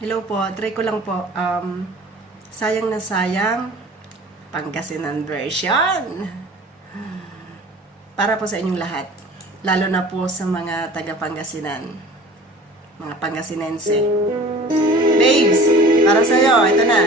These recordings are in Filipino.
Hello po, try ko lang po. Sayang na sayang, Pangasinan version. Para po sa inyong lahat. Lalo na po sa mga taga Pangasinan. Mga Pangasinense. Babes, para sa'yo, ito na.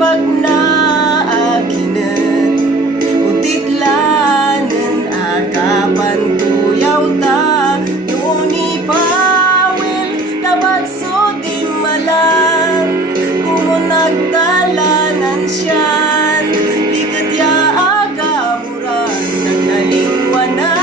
Pag naakinet utitlanen akapan tuyaw ta nuni pawil dapat sudim malan kung nagdalanan siyan likat ya agamuran nagnalingwanan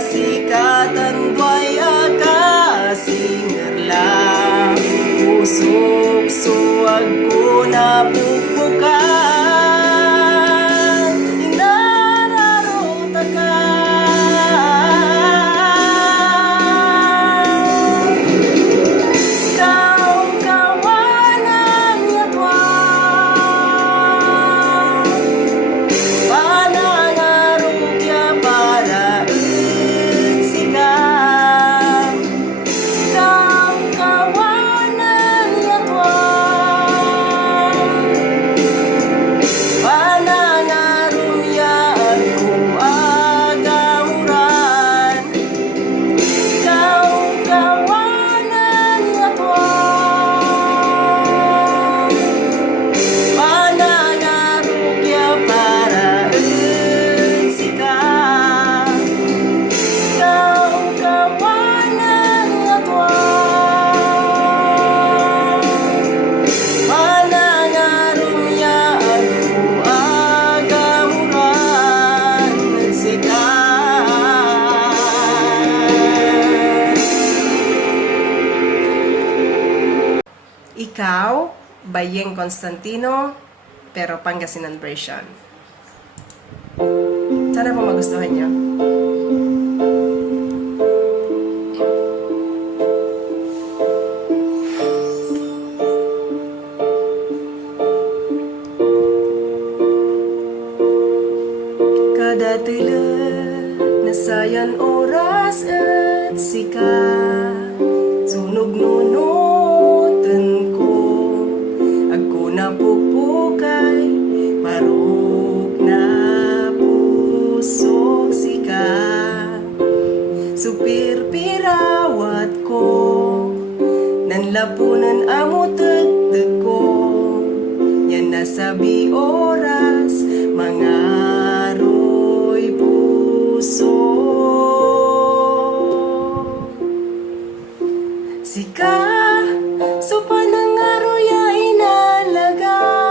sikatan do'y akasingerlang pusok suwag ko na pupukan inararota ka ikaw kawanan yatwa panangarugya para Ikaw, Bayeng Constantino, pero Pangasinan version. Sana po magustuhan niyo. Kada tilat na sayan oras at sikat sunog nunutan ko ako napupukay paro tabunan amo tagtagko. Yan nasabi oras, mga roy puso. Sika, so panangaro ya inalagar.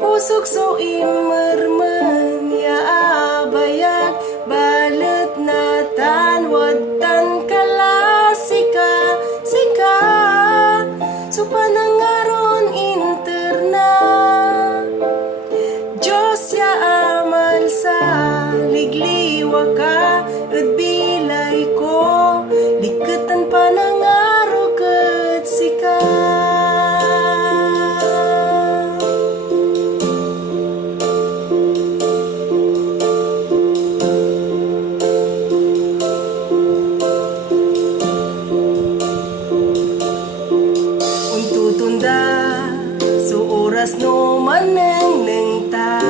Pusok so imermen ya abayag. Balet na tanwad tan kala. Sika, sika, so panangaron interna. Diyos ya amal sa ligliwa ka. At bilay ko, likatan panangaro kat sika. Untutunda, so oras no maneng neng ta.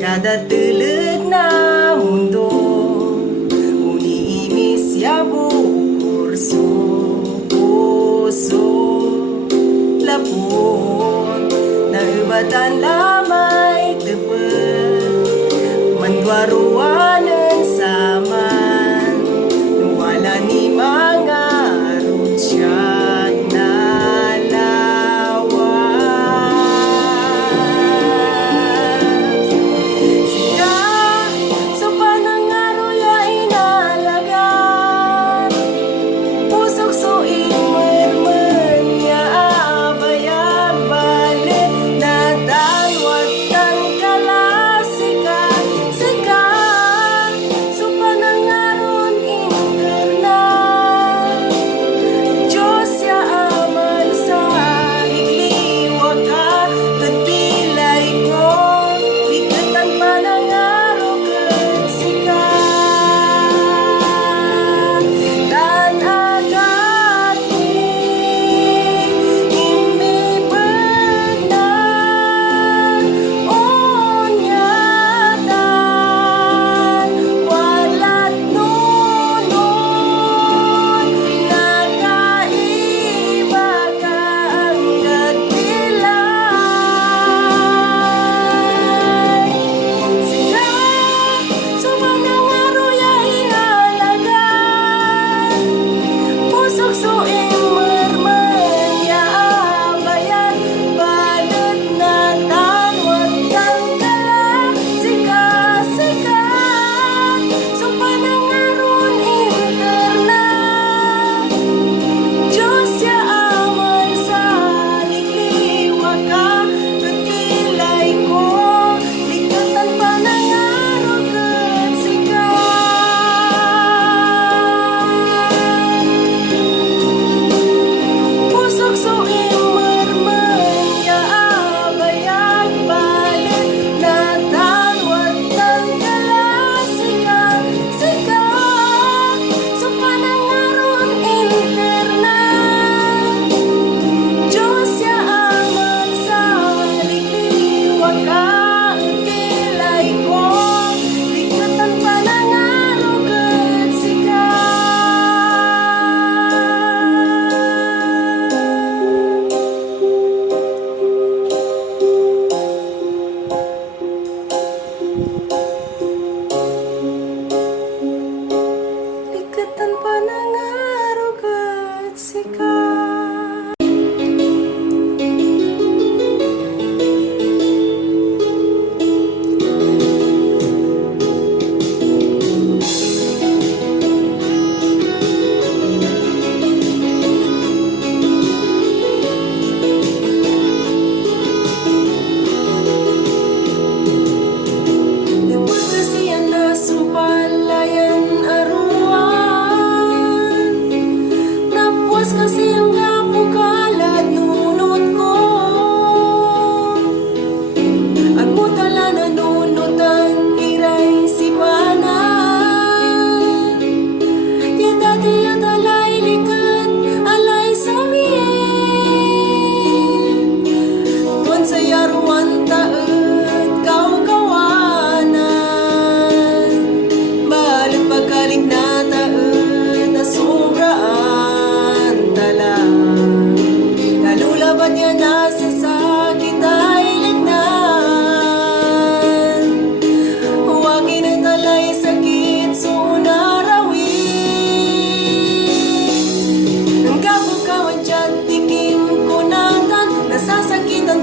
Kada teleg na mundo, uniimis ya bukurso. Puso, lapon, naibatan lamay tepet. Mandwaruanan saman, wala ni mga rutsyak na lawas. Sika, so panangaro ya inalagar. Pusok so imermen ya abayag. Balit na tanwag tan kala. Sika, sika,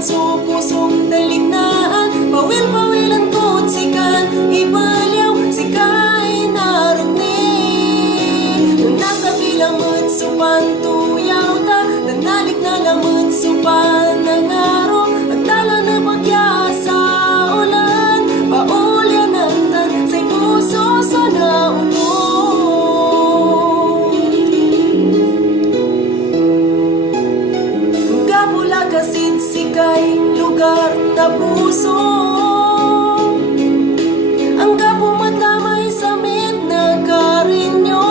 sa puso taliknaan, pawil-pawilan ko't sikan, ibaliw sikay narugni. Nasa bilamot supan tuyaw ta, nanalik na lamot supan ng araw, at tala na bagya sa ulan, paulyan ang tan sa puso sa naunod. Gabula kasin sikay lugar na puso, ang kapumat lamay sa mit na karinyo,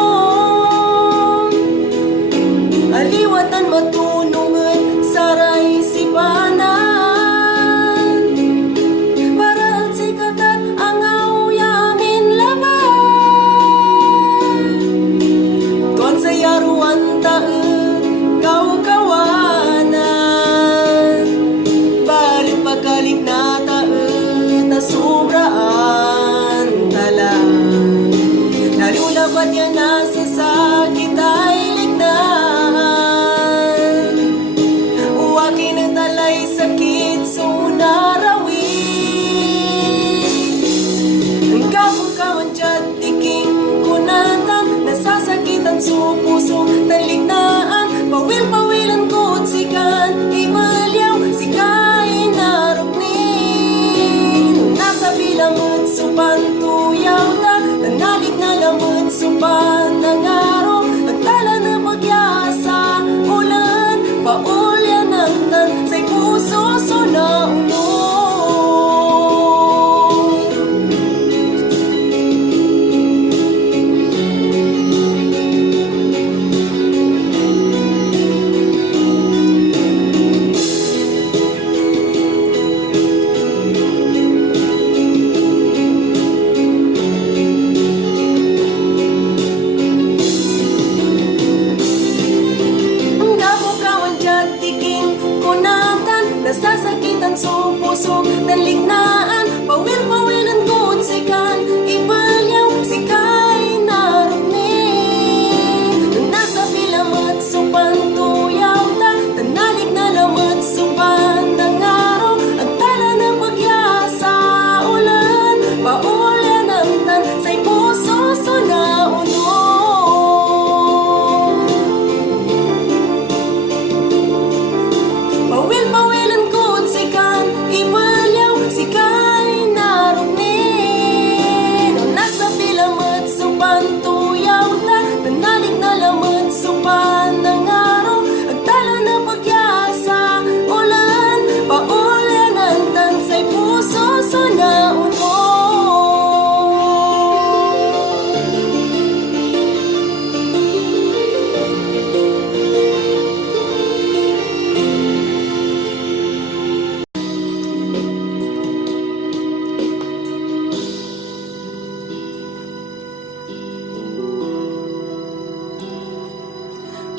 aliwatan matunungan saray sipanan, para ang sikatan ang auyamin laban. Tuan sa yaruan taen kaw-kawanan, balik pagkalik na taen na sobraan talang, nalulapat yan na sa sakit ay lignan. Uwakin ang talay sakit so narawin, ang kapukawan dyan tiking kunatan, nasasakitan sa puso taliknaan, pawil-pawilan ko't sikan, ibalyaw sikay narugnin. Nasa bilamot supan tuyaw ta, nanalik na lamot supan ng araw, nagtala na bagya sa ulan, paulyan ang tan sa'y puso so naunod. Nasasakitan sa puso ng lignaan, pawil-pawilan ko't sikan, ibalyaw sikay narugni. Nasa bilamat supan tuyaw ta, tanalik na lamat supan ng araw, ang tala na bagya sa ulan, paulyan ang tan sa'y puso so naunod. Pawil-pawilan ko't sikan, ibalyaw sikay narugnin. Nasa bilamat supan tuyaw ta, tanalik na lamot supan ng araw, ang tala na bagya sa ulan, paulyan ang tan sa'y puso so naunod.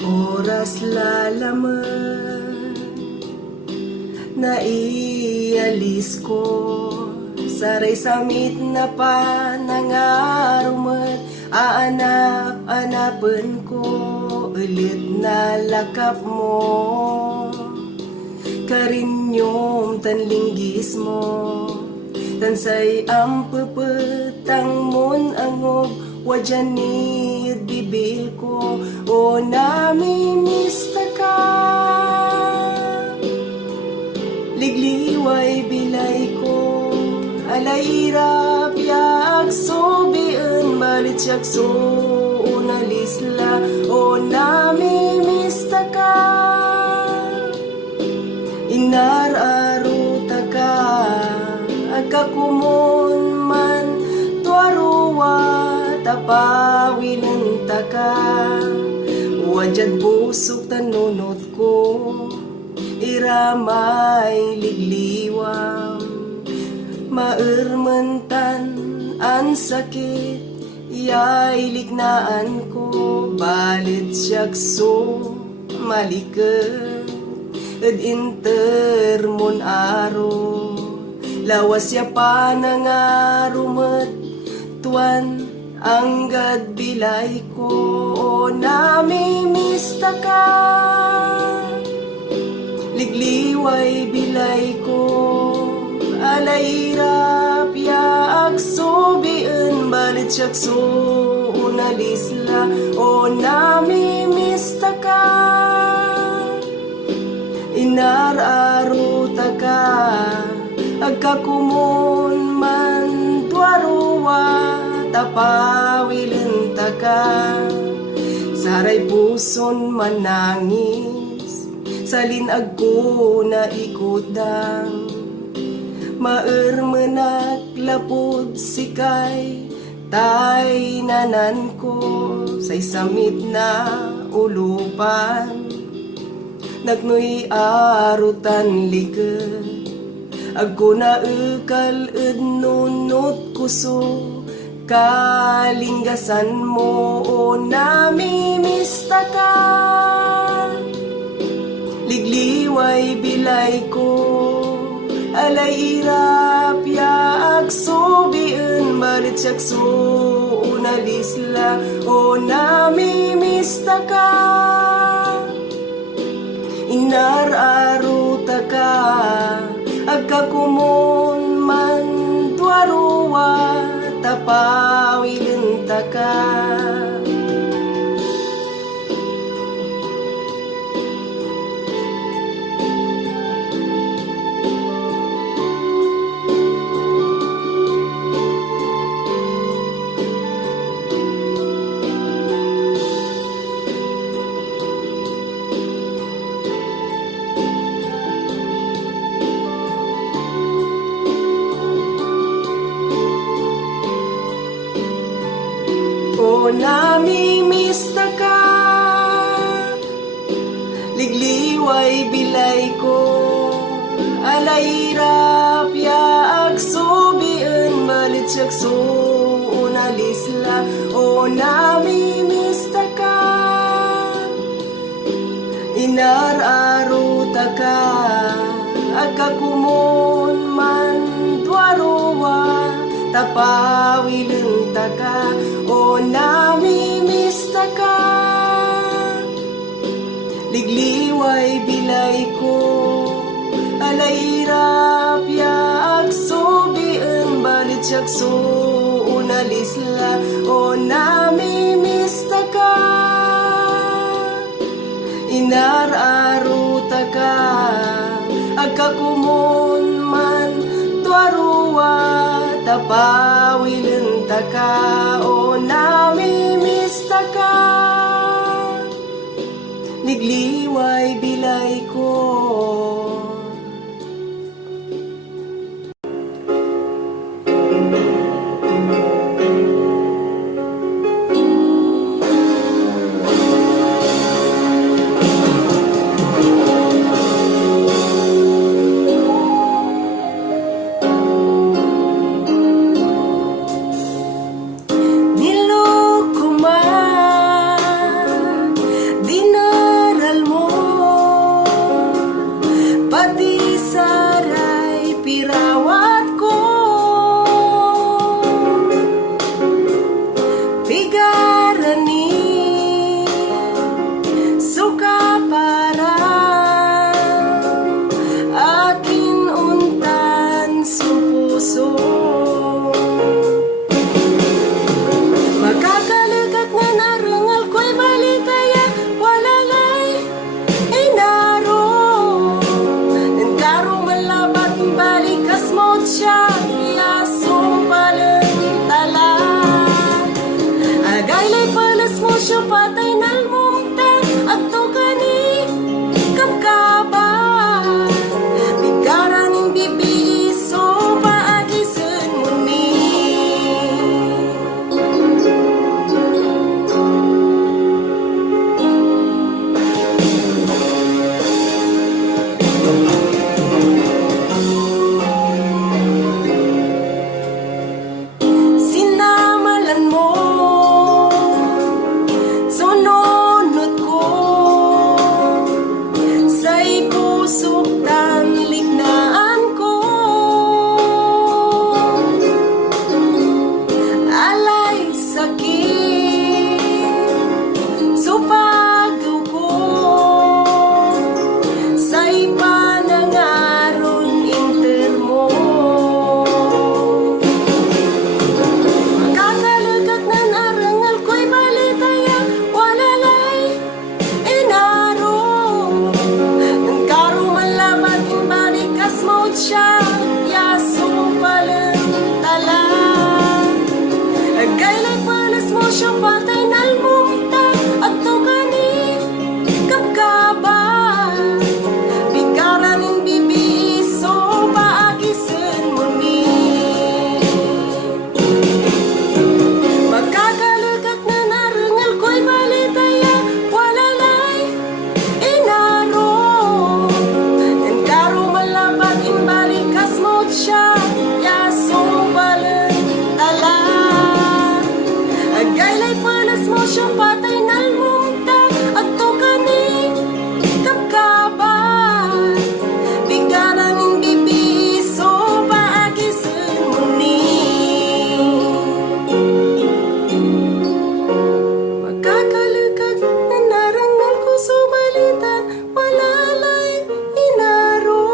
Oras lalaman, naialis ko, saray samit na panangarumat, aanap-anapan ko, ulit na lakap mo, karinyom tanlinggis mo, tansay ang pupetang mon angog, wadyan ni bibig ko, o namimista ka. Ligliway bilay ko, alairap yak subian, balit siyak so unalisla, o namimista ka. Inararuta ka, agkakumon man, tuaruwa, tapawilan ta ka. Wadyan busok tanunot ko, iramay ligliwam, maermentan ang sakit, iyay lignaan ko, balit siyak so maliket, ed intermon aro, lawas ya pa nangarumet, tuan anggad bilay ko, namimista ka. ligliway bilay ko, alay irap yaak subiin balit siyak so unalisla o namimista ka. Inararuta ka agkakumon man tuaruwa tapawilin ta ka. Saray puson manangis salinag ko na ikutang maermenak lapod sikay tay nanan ko say samit na ulupan. Nagnoy arutan liket agko na ekal ednunot kuso kalinggasan mo o namimista ka. Ligliway bilay ko, alay irap yaak subiin balit siyak so unalisla o namimista ka. Inararuta ka agkakumon man tuaruwa tapawilin ta ka. O namimista ka, ligliway bilay ko, alay irap yaak subiin balit siyak so unalisla o namimista ka. Inararuta ka agkakumon man tuaruwa tapawilin ta ka o namimista ka. Ligliway bilay ko, alay irap yaak subiin balit siyak so unalisla o namimista ka. Inararuta ka agkakumon man tuaruwa tapawilin ta ka o namimista ka. Ligliway bilay ko. Patay na mumta at to kani kamkaba bigaran bibili so paagi sa yaso palentala. Agaylay palas mo siya patay nalmumta at tukani kapkaba. Bigaranin bibiso paakisen mo ni. Magkakalagak na narangal ko'y balitaya walalay inaro. Enkaro malabat imbalikas mo siya yaso palentala. Agaylay palas mo siya patay nalmumta at tukani kapkaba. Bigaraning bibiso paakisen mo ni. Magkakalagad na narangal ko sa balitan walalay inaro.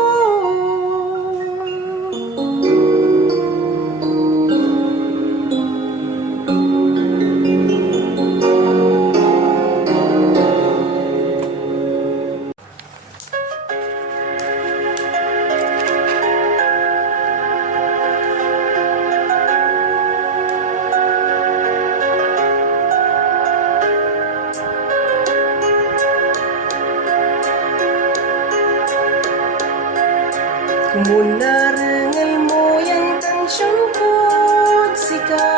Kung narangal mo yan kansyon ko't sika,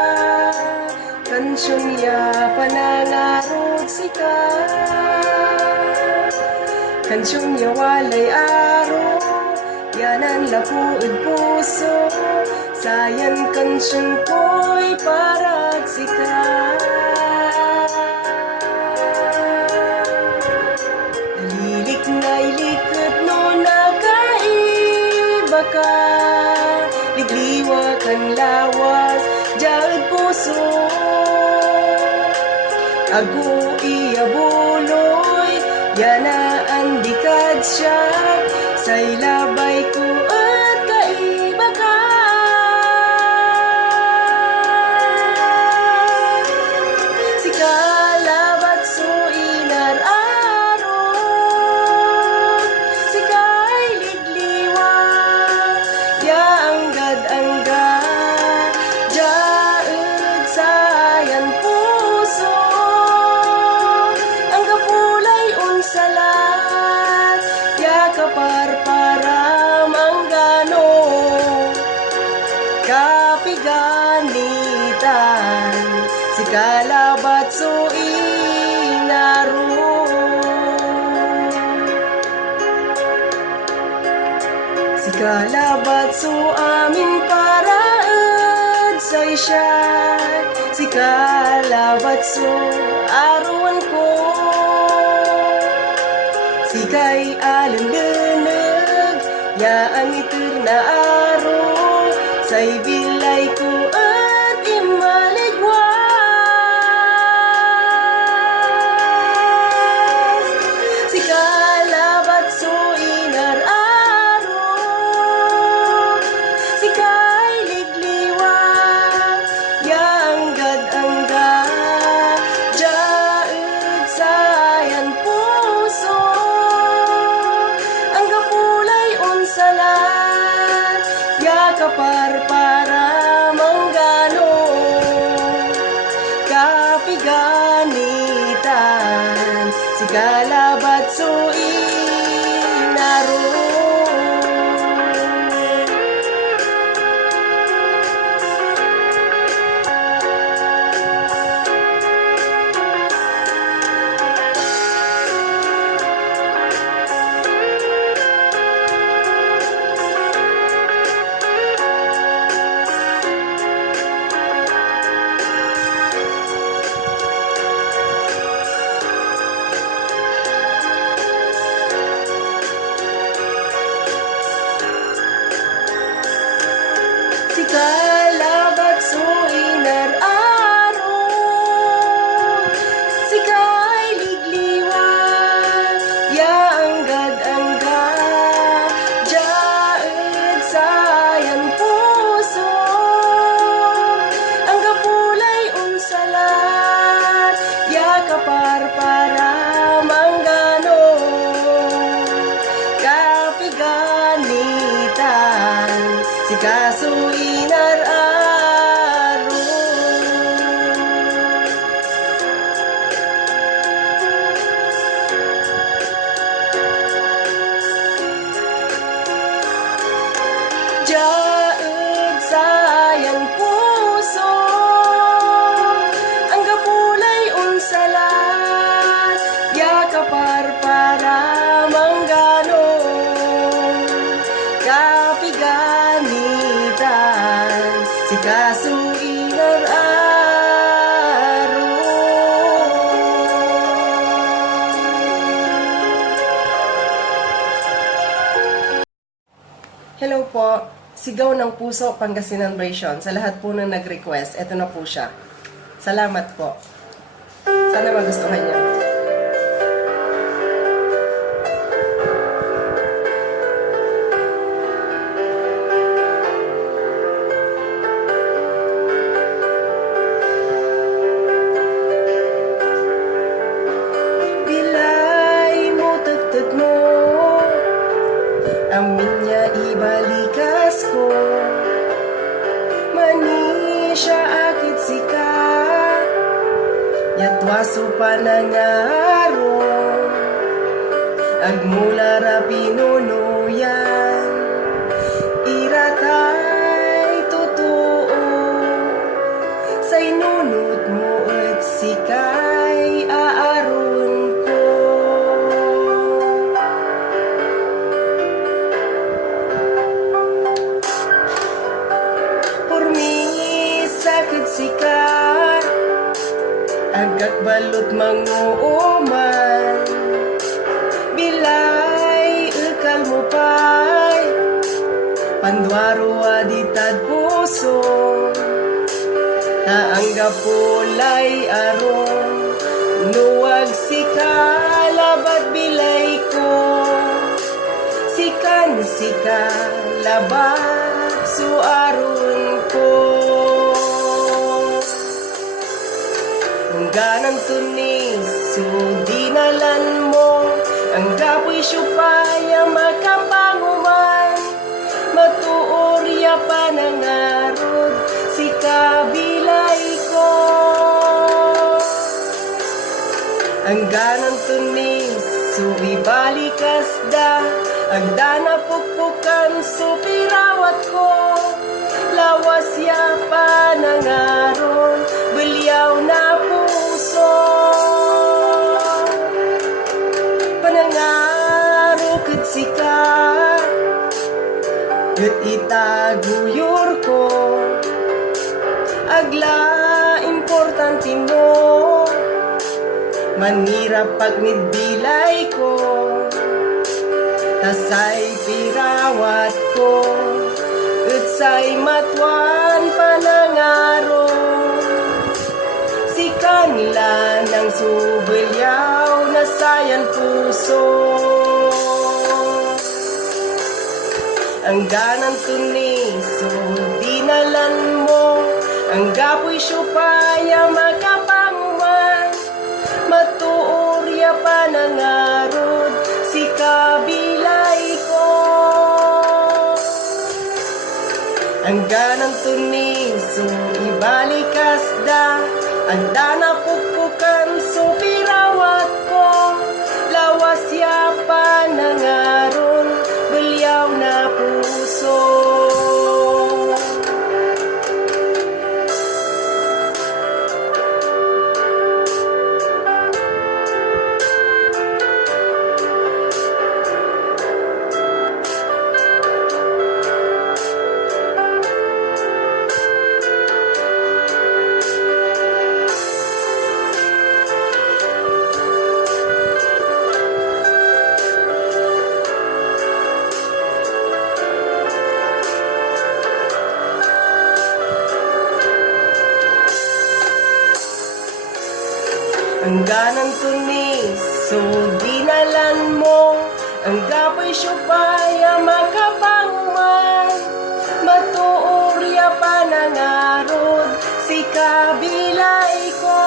kansyon ya panangarot sika. Kansyon ya walay aro, yan ang lapuid puso. Sayan kansyon ko'y para sika. Nalilik na'y likot no nakaiba ka. Ligliwa kan lawas, jaad puso. Ago iabuloy, yana ang dikad siya. Say labay ko at kaiba ka. Si kalabat so inararo, si kay ligliwa, ya anggad-angga, jaad sayan puso. Ang kapulay unsalat, ya kaparparam ang gano, kapiganitan, si kalabat so inaro. Si kalabat so amin paraad say siya. Si kalabat so arawan ko. Si kay alandanag, ya ang itir na aro. Say bilay ko at imaligwas. Si kalabat so inararo, si kay ligliwa, ya anggad-angga, jaad sayan puso. Ang kapulay unsalat, ya kaparpara kaso inararo. Diyaed sayang puso ang gapulay unsalat yakapar para manggano kapiganitan si kaso inararo. Hello po, Sigaw ng Puso Pangasinan Version. Sa lahat po ng nag-request, eto na po siya. Salamat po. Sana magustuhan niyo. Bilay mo, tagtag mo, amin niya ibalikas ko. Mani siya akit sika, yatwaso panangaro, agmula ra pinunuyan, iratay totoo, sa inunod mo at sikay aaron ko. Sakit sikat, agak balot manguuman, bilay ikal mo pa'y pandwaro aditad puso, taanggap pulay arong nuwag sikalabat bilay ko, sikalabat suaron ko. Ang ganang tunis, so dinalan mo, ang gapoy syupaya makapanguman, matuorya panangarod, si kabilay ko. Ang ganang tunis, so ibalikas da, ang dana pukpukan, so pirawat ko, lawas ya panangaron, beliau na puso. Panangaro ket sika, ket itaguyur ko, agla importante mo, manira pagnidbilay ko, tasay pirawat ko, say matuan panangaro, si kanla ng subelyaw na sayan puso. Ang ganang tunis, so dinalan mo, ang gapoy syupaya makapanguman, matuorya panangarod, si kabilay ko. Ang ganang tunis, so ibalikas da, ang dana pukpukan, so pirawat ko, lawas ya panangaron, belyaw na puso. Ang ganang tunis, so dinalan mo, ang gapoy syupaya makapanguman, matuorya panangarod, si kabilay ko.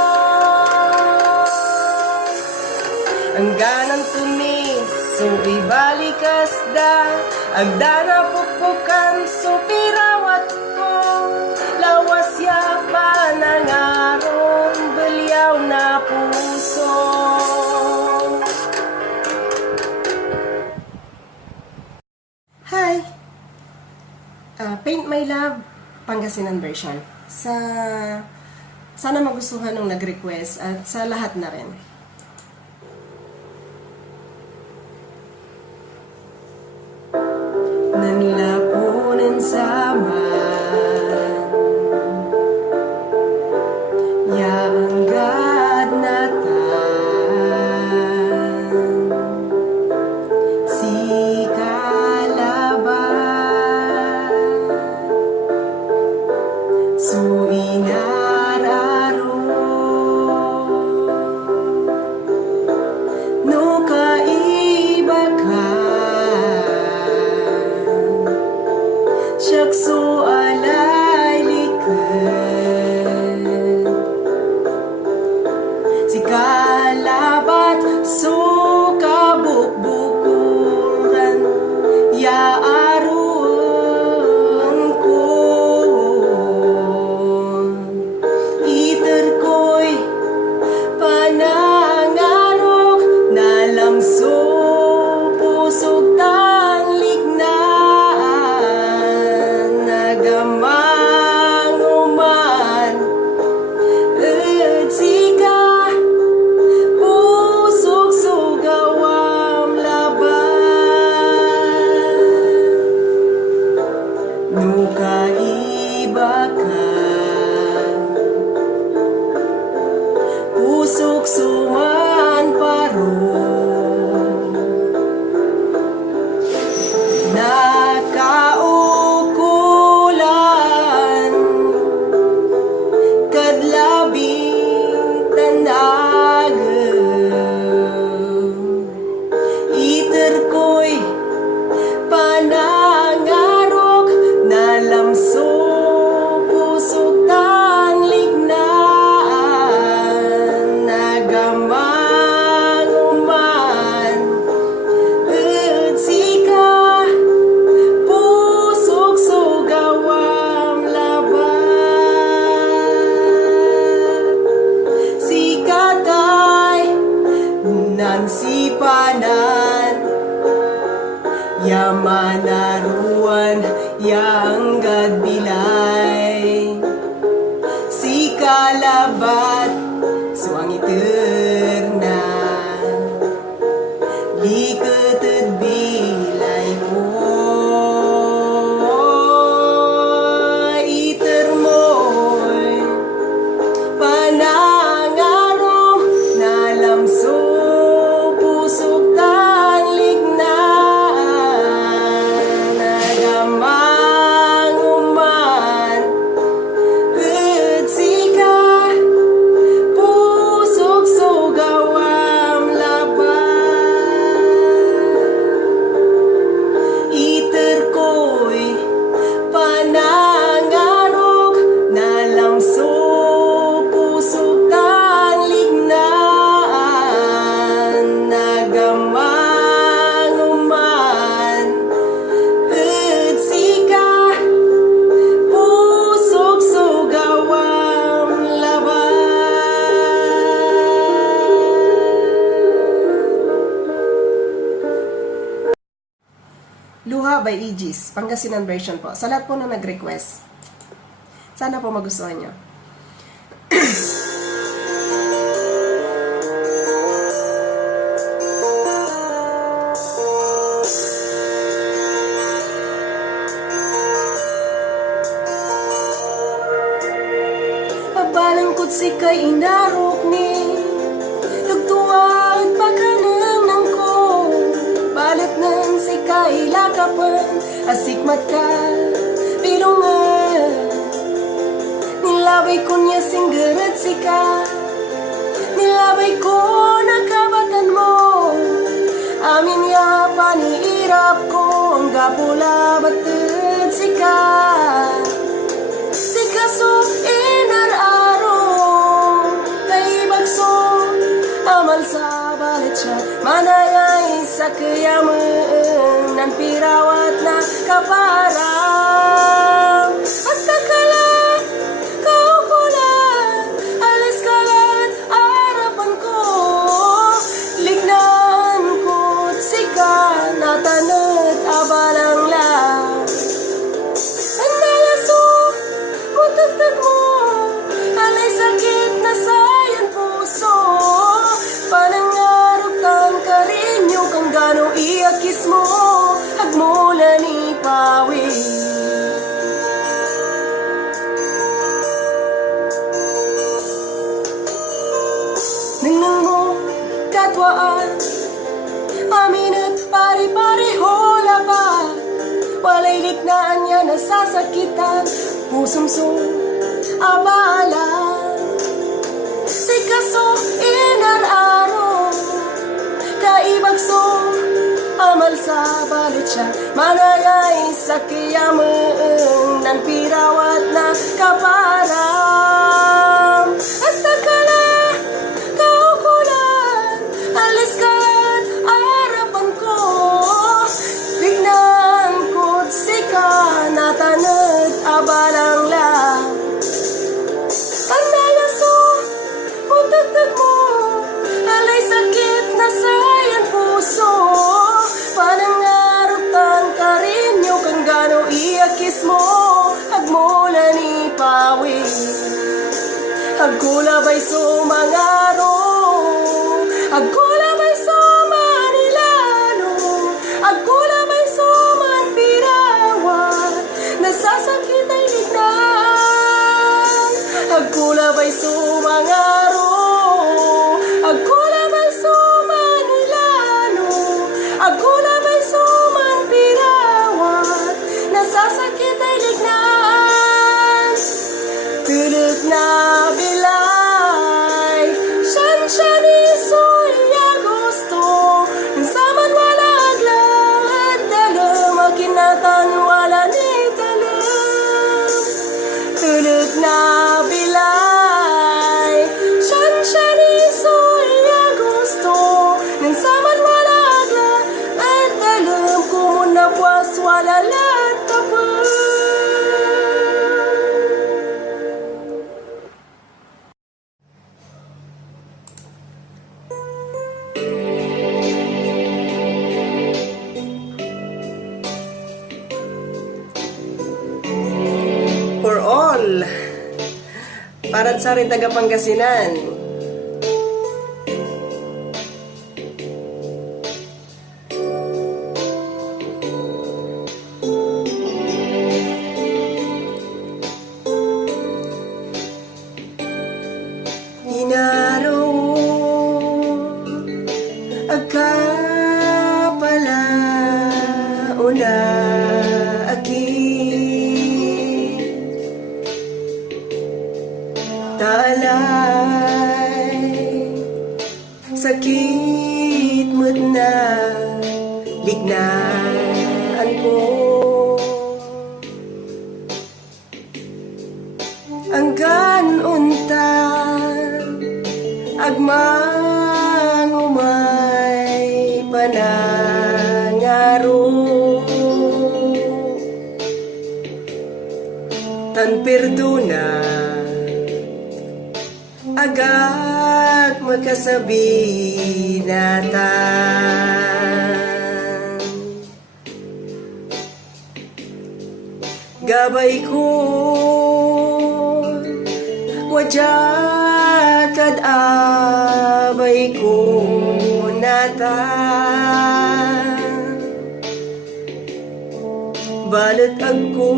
Ang ganang tunis, so ibalikas da, ang dana pukpukan, so pira Paint My Love, Pangasinan version. Sana magustuhan ng nag-request at sa lahat na rin. Nanlapunan sa Yanggad na si Kalaban suinararo no kaiba ka siyak so alay likod si Kalabat so kabukbukuran yaaron ko iter ko'y panangarok na lamso pusog tanglik na nagamang uman sika pusog sugawam laban no kaiba ka pusog suman paro nakaukulan kadlabi tanaga iter ko'y panangarok na lamso pusog tanglik na nagamang uman sika pusog sugawam laban si katay nansipanan yamanaruan yanggad bilay si Kalabat suang iterna liketed bilay ko iter mo'y panangarong na lamso pusog tanglik na nagamang uman sika pusog sugawam laban iter ko'y panangarok na lamso pusog tanglik na nagamang uman sika pusog sugawam laban. Luha by Aegis, Pangasinan version po. Sa lahat po na nag-request, sana po magustuhan nyo. Pabalangkot si kay inarok ni nagtuwag pagkanang nang ko balit nang si kay lakapan asikmat ka pero nga nilabay ko niya singgarat si ka nilabay ko nakabatan mo amin ya paniirap ko ang gapula batid si ka so inararo kay bagso amal sa balit siya manayay sa kayaman ng pirawat na kaparang at kakalat kaukulan alis kalat arapan ko lignan ko't sika natanot abalang lang nasasakitan, pusumsum abala. Si kaso inararo, kaibagso amal sa balit siya, manayay sa kiyamang nan pirawat na kaparam. At takala kaukulan, alis ka't arapan ko, tignan ko't sika natanag abalang lang. Ang nalaso, pagdagdag mo, alay sakit na sayang puso. Panangarutan ka rin yung kang gano iakis mo, agmula ni pawi. Agkulabay sumangaro, agkulabay sumanilano, agkulabay sumanpirawan, nasasakit ay lignan. Agkulabay sumangaro, agkulabay sumanilano, agkulabay sumanpirawan, nasasakit ay lignan. Tulog na bilay, siyan iso'y agosto, saman wala aglat, dalam makinatan wala ni dalam. Tulog na bilay, siyan iso'y agosto, saman wala aglat, at dalam kumuna buwas wala latapag. For all, para sa rin taga Pangasinan. Inaraw agkapala una aki talay sakit mo't na lignaan ko anggan untan agmang umay panangaro tan perdona agak makasabi natan gabay ko wajah kad abay ko natan balat ako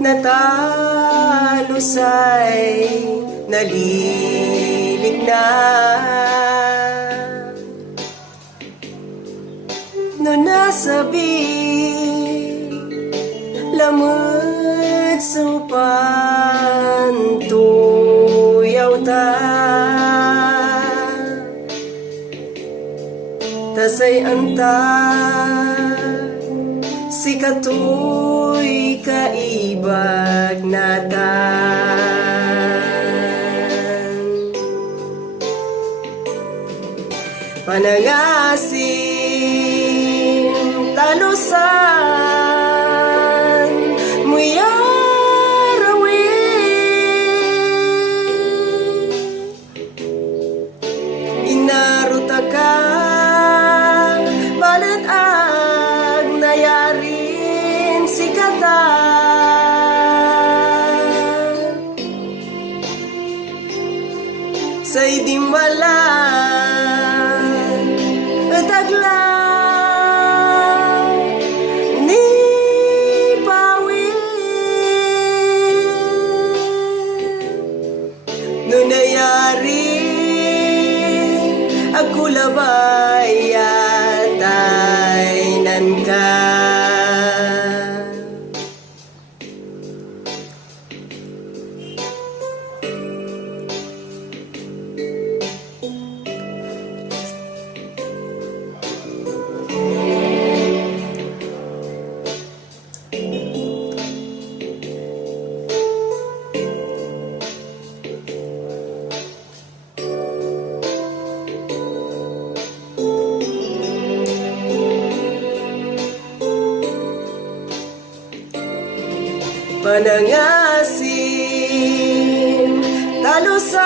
natalusay naliligna no nasabi lamut supan tuyaw ta tasay anta si katoy kaibag natan panangasim talusan muyarawi inarutaka balat ag nayarin si kata say di malang taglaw ni pawi no nayari ako labay atay nan ka panangasim, talusan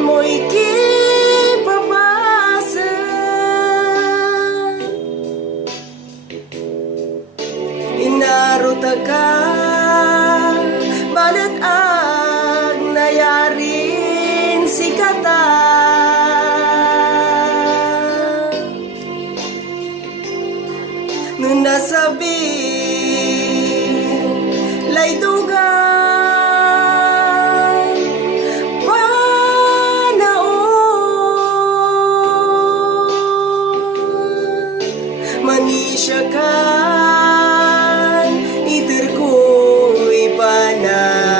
mo'y kipapasa. Inaruta ka, balat ag nayarin si kata. Nung nasabi, lay dugan, panaon, manisya kan, itir ko'y panangaro.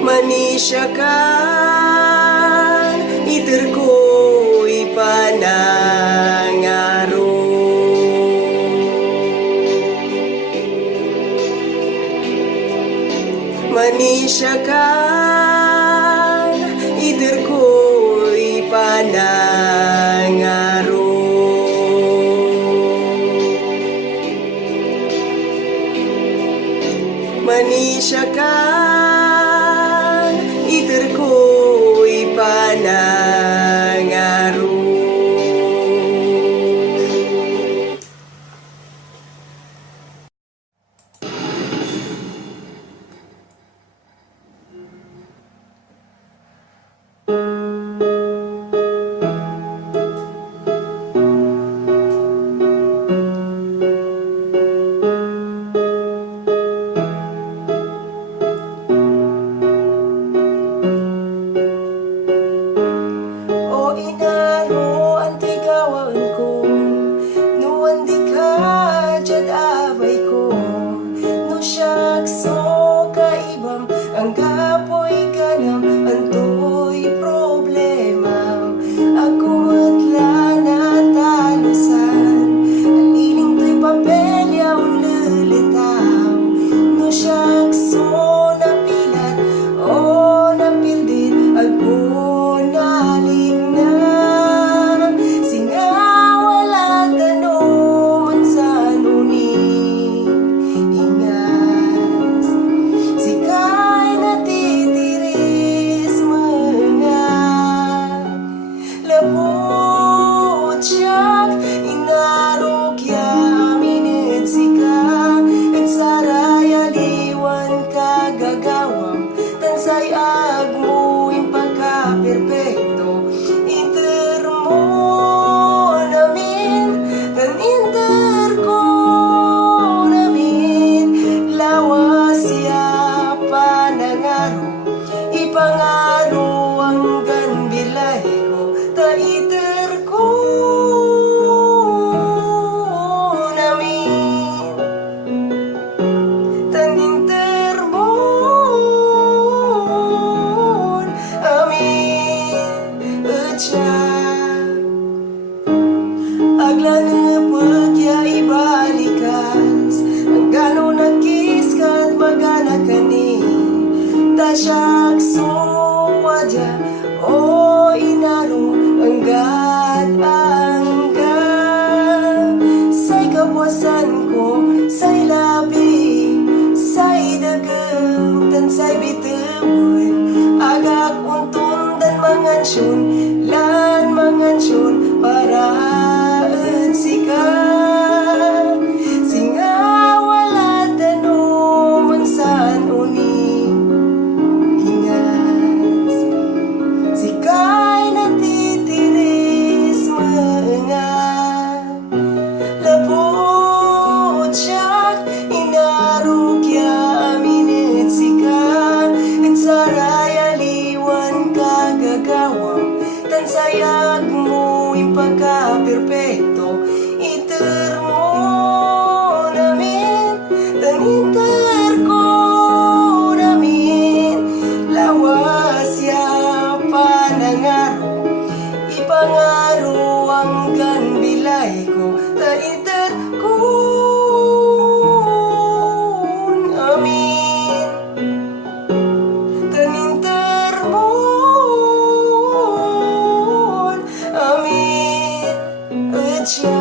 Manisya kan, itir ko'y panangaro. Manisya kan, itir ko'y panangaro. Manisya kan, itir ko'y panangaro. O inaro ang tigawan ko, nuwan di ka dyan abay ko. No siyak so kaibam, ang kapoy ganam, antoy problema. Ako matla na talusan, aliling to'y papel yaw lilitaw. No siyak so napilat, o napildit, ako nalig na. Singa wala tanuman sa nuning ingas. Sikay natitiris mga labot siyak. Inarok yaminit sika, at saray aliwan kagagawang. Tansay agmo yung pagka-perpekto, inter mo namin, tan inter ko namin. Lawas siya panangaro, ipangaro hanggan bilay ko, ta iter ko namin. Taninter mo amin, at siya aglanapag ya ibalikas, ang gano'n nagkis ka't magana kani. Ta siyak suwadya, o inaro angga say kapuasan ko, say labi, say dagam, tan say bitawin. Agak untun dan mangansyon, lan mangansyon para sika. Singa wala tanuman sa uning ingas. Sikay natitiris mga labot siyak. Inarok yaminit sika, at saray aliwan kagagawang. Tansayag mo yung pagka-perpekto, iter mo namin, taninter ko namin. Lawas ya panangaro, ipangaro hanggan bilay ko, ta iter ko namin. Taninter mo siya.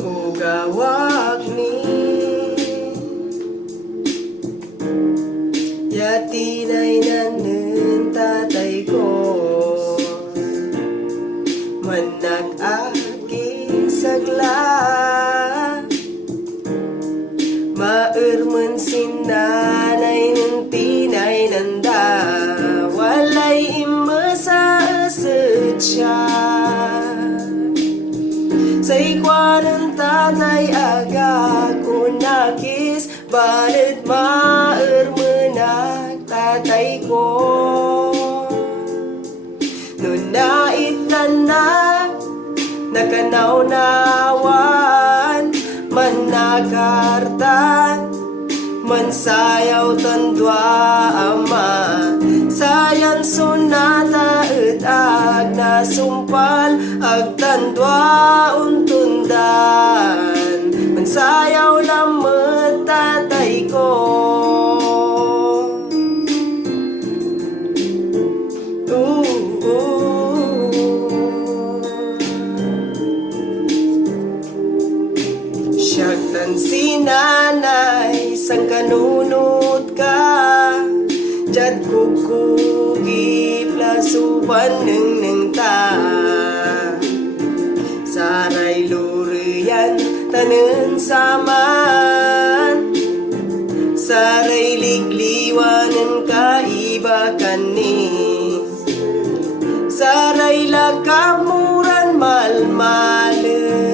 Ugawak ni yatinay nanin tatay ko manak aking sagla maermen sinanay nun tinay nanda walay imesa eset siya sa ikwa ng tatay aga ko nakis balit maermenak tatay ko nun naitanak nakanaw-nawan manakartan mansayaw tandwa ama sayan sunata et ag nasumpal ag tandwa untundan mansayaw lamet tatay ko Siyagtan si nanay sang kanunot ka Jad kukugip lasupan ng ta Saray lurian tanen saman Saray ligliwanan kaibakan ni Saray lakamuran malmalen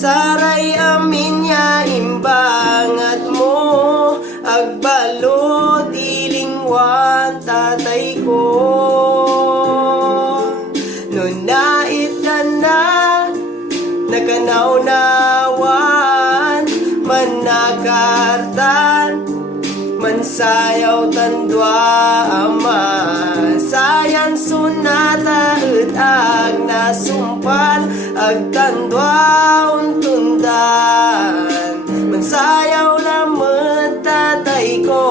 Saray amin ya imbangat mo Agbalot ilingwan tatay ko Nun naitanak nakanaw-nawan Manakartan mansayaw tandwa ama Sayan sunata et ag nasumpan Ag tandwa untundan Mansayaw lamet tatay ko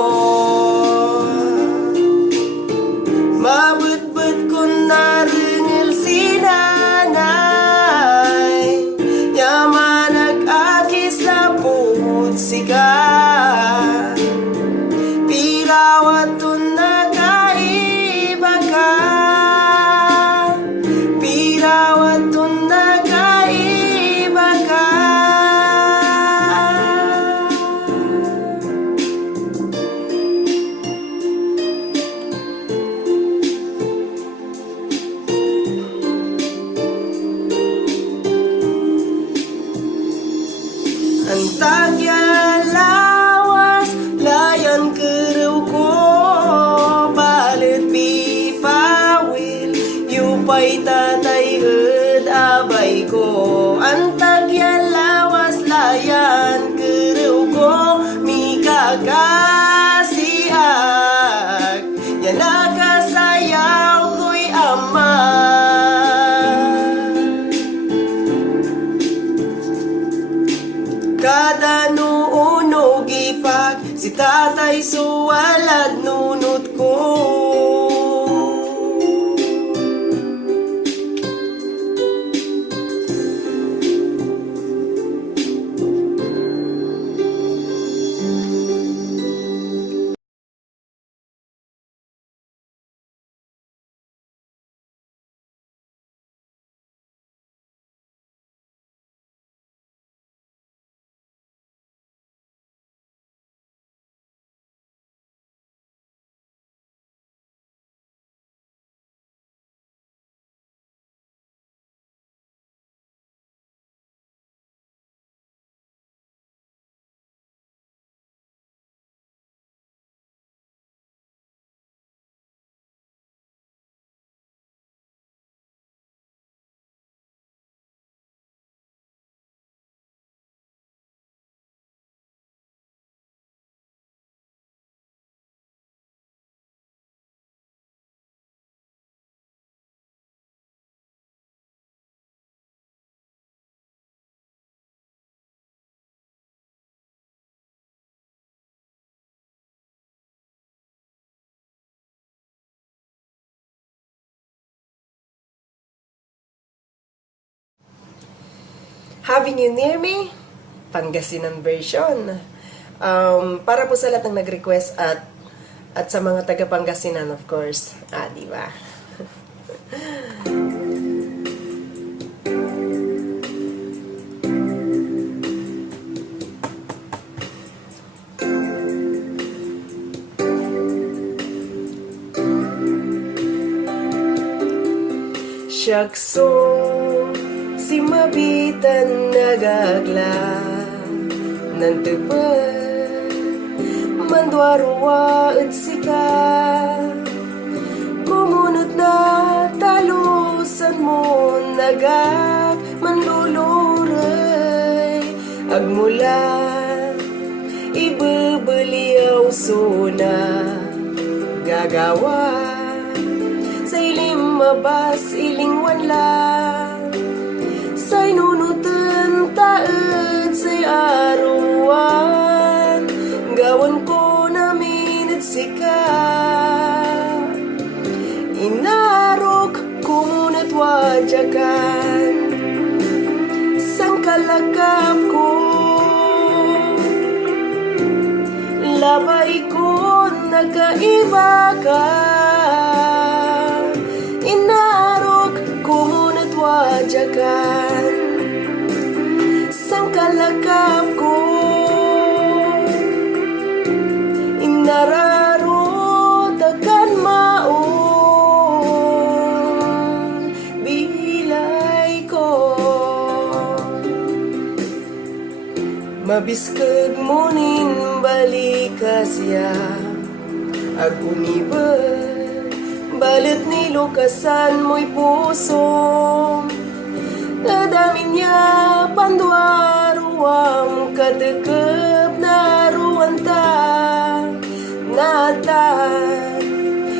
Mabut-but ko naringil si nanay Yaman ag-akis laput sika Pirawatun na kaiba ka Pirawatun na kaiba ka Ang tagyalawas layan kerew ko balit pipawil yupay tatay ed abay ko ang tagyalawas layan kerew ko mikakasiak yan nakasayaw ko'y ama kada nuunog ipag si tatay suwalad nunot ko Having You Near Me, Pangasinan version. Para po sa lahat ng nag-request at sa mga taga Pangasinan, of course. Di ba? Siyakso, si mabitan nagagla ng tebal, mandwarwa at sika, kumunot na talusan mo nagag manluluray, agmula ibabaliyaw suna gagawa sa ilim mabas iling wanla, say nunutan taet say aruan, gawan ko namin at sika, inarok kumunat wajakan, sang kalakap ko, labay ko nagkaiba ka, inarok kumunat wajakan, sang kalakap ko, inararo takan maong bilay ko, mabiskag mo nin balikas siya, aguniba balit ni lukasan mo'y puso, kadami niya pandwaruam katekep na ruwanta, natan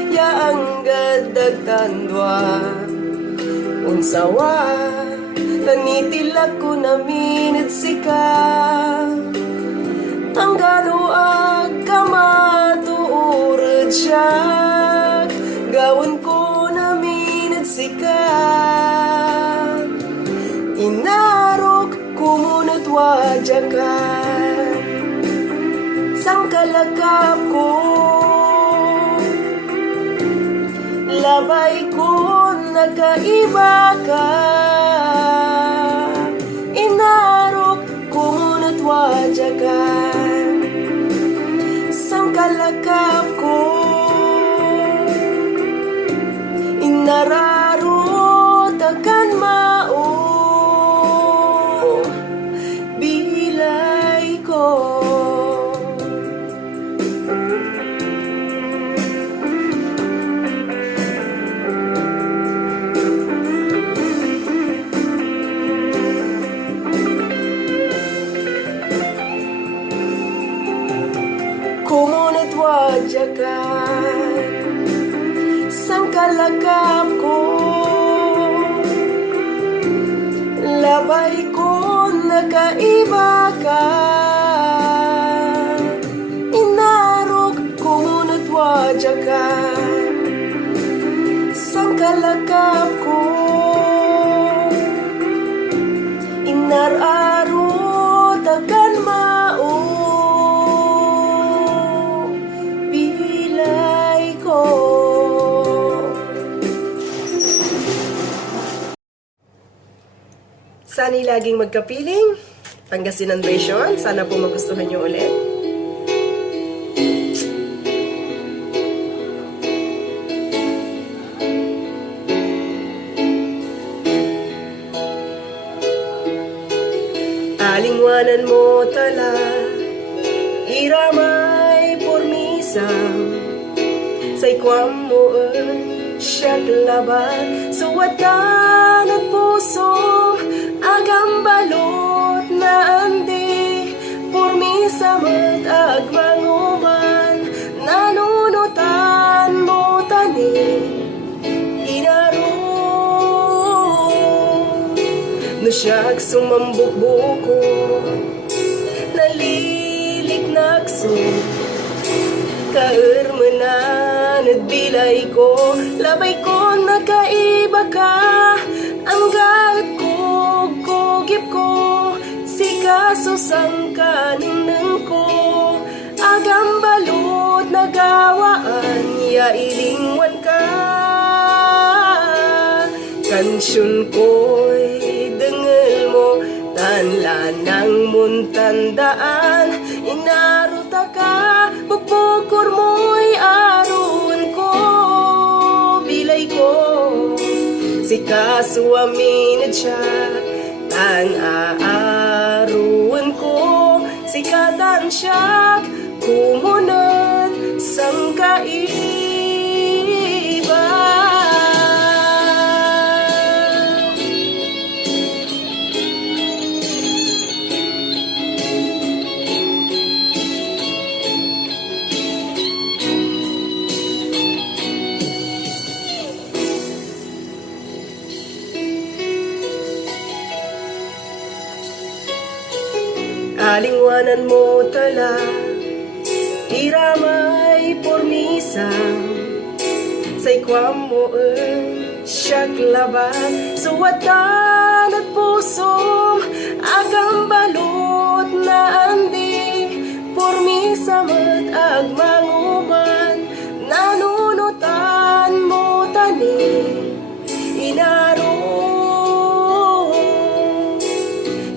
ya ang gadagtandwa, unsawa tanitilak ko namin at sika, ang gano agkamatuurad siya, gawan ko namin at sika, inarok kumunat wajakan, sang kalakap ko, labay ko nagkaiba ka, inarok kumunat wajakan, sang kalakap ko, inararo takan mao bilay ko. Kumunat wajakan, sang kalakap ko, labay ko nagkaiba ka, inarok kumunat wajakan, sang kalakap ko, inararo takan mao bilay ko. Sana'y laging magkapiling, Pangasinan version. Sana po magustuhan nyo ulit. Alingwanan mo tala, iramay pormisa, say kwam mo siya laban, suwatan at puso, agam balot na andi, pormisa mat agmanguman, nanunutan mo tani, inaro, no siyag sumambuk-buko, naliliknakso, kaermanan at bilay ko, labay ko nagkaiba ka, ang galit ko, kugip ko, sang kanineng ko agam balot nagawaan ya ilingwan ka kansyon ko'y dengel mo tanlan ng muntandaan inaruta ka pupukor mo'y aron ko bilay ko si kasuamin at siya tan aaruan ko si katan siya kumunat sang kaiba alingwanan mo tala iramay pormisa say kwam mo siyak laban suwatan at pusom agam balot na andi pormisa mat agmanguman nanunutan mo tani inaro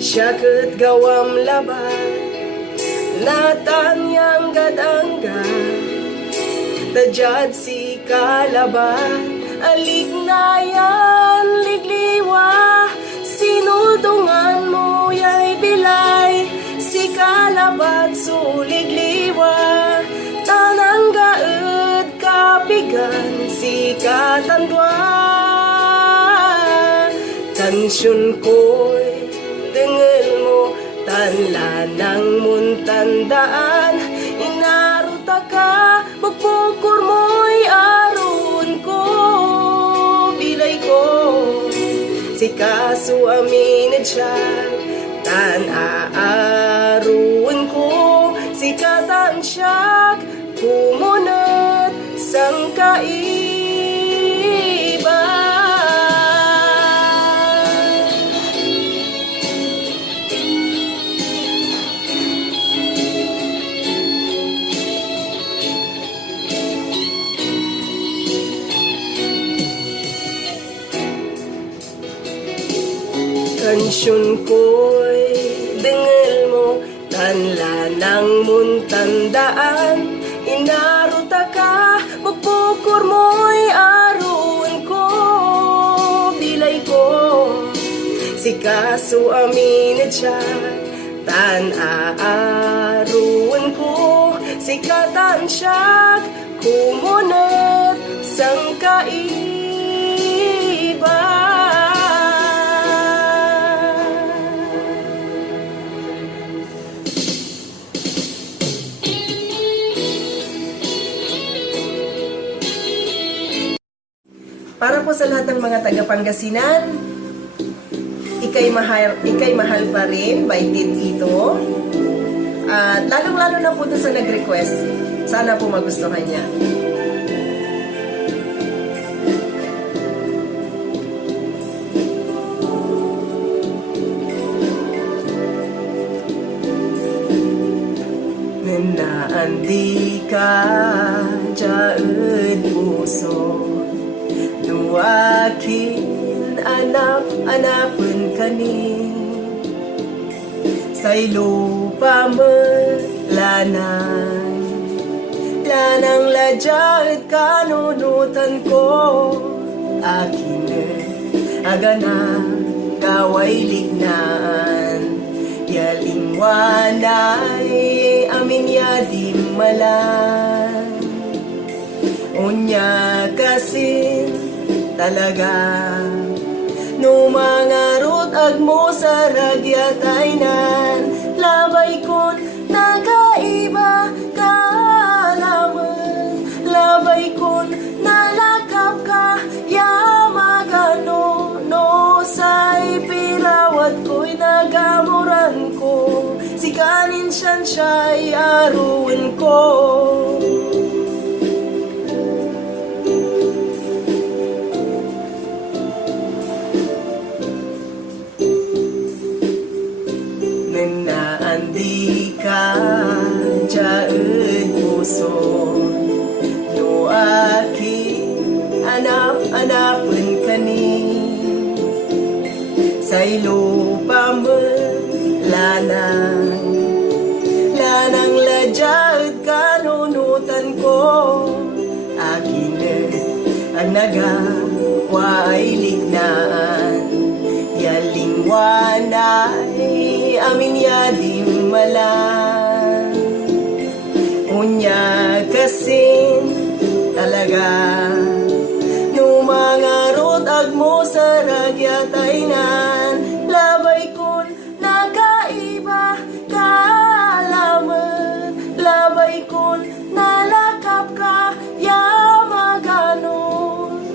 siyaket gawam laban natanyang gadangga tajad si kalaban alik na yan ligliwa sinudungan mo yay bilay si kalaban suligliwa tanang gaed kapigan si katandwa tansyon ko'y dengel mo tanla ng muntandaan inaruta ka magpukor mo'y aron ko bilay ko si kaso aminad siya tan aaruan ko si katan siya kumunat sang kaiba kansyon ko'y dengel mo tanla ng muntandaan inaruta ka magpukor mo'y aron ko bilay ko si kaso aminad siya tan aaruan ko si katan siya kumunat sang kaiba para po sa lahat ng mga taga-Pangasinan, ikay mahal pa rin by Tito. At lalong-lalo na po doon sa nag-request. Sana po magustuhan niya. Naandi ka dyan puso duwakin anap-anapan kani say lupa lanay lanang ladyat kanunutan ko akin agana kaway lignan yalingwanay amin yadim malan unya kasin talaga no mangarot agmo sa ragyataynan labay kon nagaiba kalaman labay kon nalakap ka yamagano no say pirawat ko'y nagamuran ko si kanin siya'y aruin ko hanapan kani sa lupa mo lanang ladyad kanunutan ko aking ang nagawaay lignaan yalingwanay amin yadim malan unya kasin talaga numangarot agmo sa ragyataynan labay kon nakaiba kalaman labay kon nalakap ka yamagano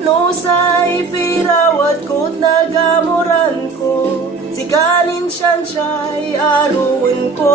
no say pirawat ko't nagamuran ko si kanin siyan siya'y aruin ko.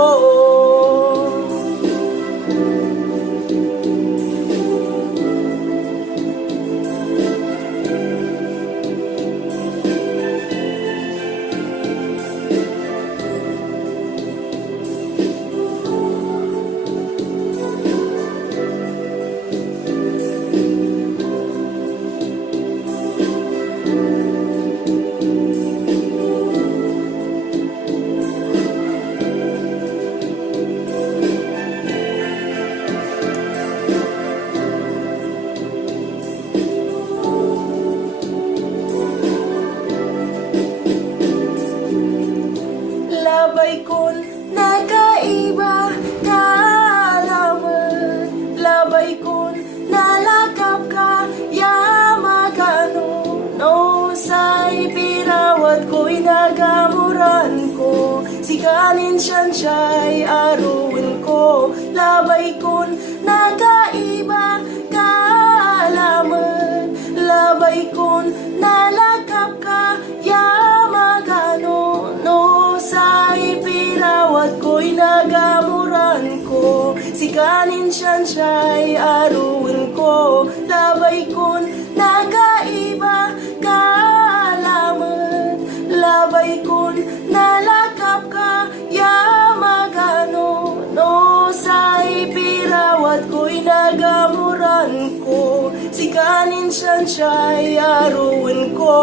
Labay kon nakaiba kalaman labay kon nalakap ka yamagano no say pirawat ko'y nagamuran ko si kanin siyan siya'y aruin ko labay kon nakaiba kalaman labay kon nalakap ka yamagano no say pirawat ko'y nagamuran ko si kanin siyan siya'y aruin ko labay kon nakaiba kalaman labay kon nalakap ka yamagano no say pirawat ko'y nagamuran ko si kanin siyan siya'y aruin ko.